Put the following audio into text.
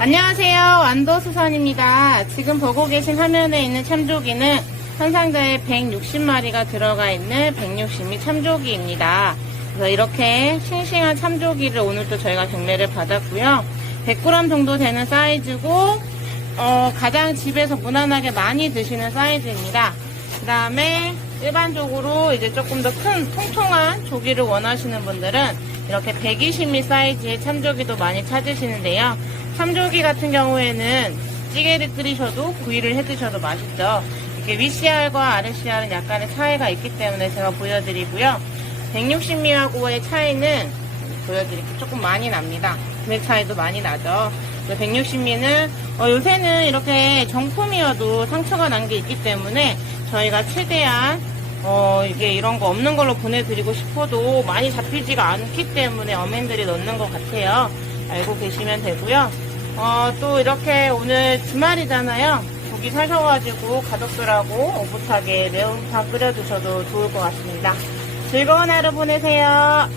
안녕하세요. 완도수산입니다. 지금 보고 계신 화면에 있는 참조기는 현상자에 160마리가 들어가 있는 160미 참조기입니다. 그래서 이렇게 싱싱한 참조기를 오늘도 저희가 경매를 받았고요. 100g 정도 되는 사이즈고 어, 가장 집에서 무난하게 많이 드시는 사이즈입니다. 그 다음에 일반적으로 이제 조금 더 큰 통통한 조기를 원하시는 분들은 이렇게 120mm 사이즈의 참조기도 많이 찾으시는데요. 참조기 같은 경우에는 찌개를 끓이셔도 구이를 해 드셔도 맛있죠. 이렇게 윗씨알과 아랫씨알은 약간의 차이가 있기 때문에 제가 보여드리고요. 160mm하고의 차이는 보여드릴게요. 조금 많이 납니다. 금액 차이도 많이 나죠. 160mm는 어, 요새는 이렇게 정품이어도 상처가 난 게 있기 때문에 저희가 최대한 어, 이게 이런 거 없는 걸로 보내드리고 싶어도 많이 잡히지가 않기 때문에 어맨들이 넣는 것 같아요. 알고 계시면 되고요. 어, 또 이렇게 오늘 주말이잖아요. 고기 사셔가지고 가족들하고 오붓하게 매운탕 끓여 드셔도 좋을 것 같습니다. 즐거운 하루 보내세요.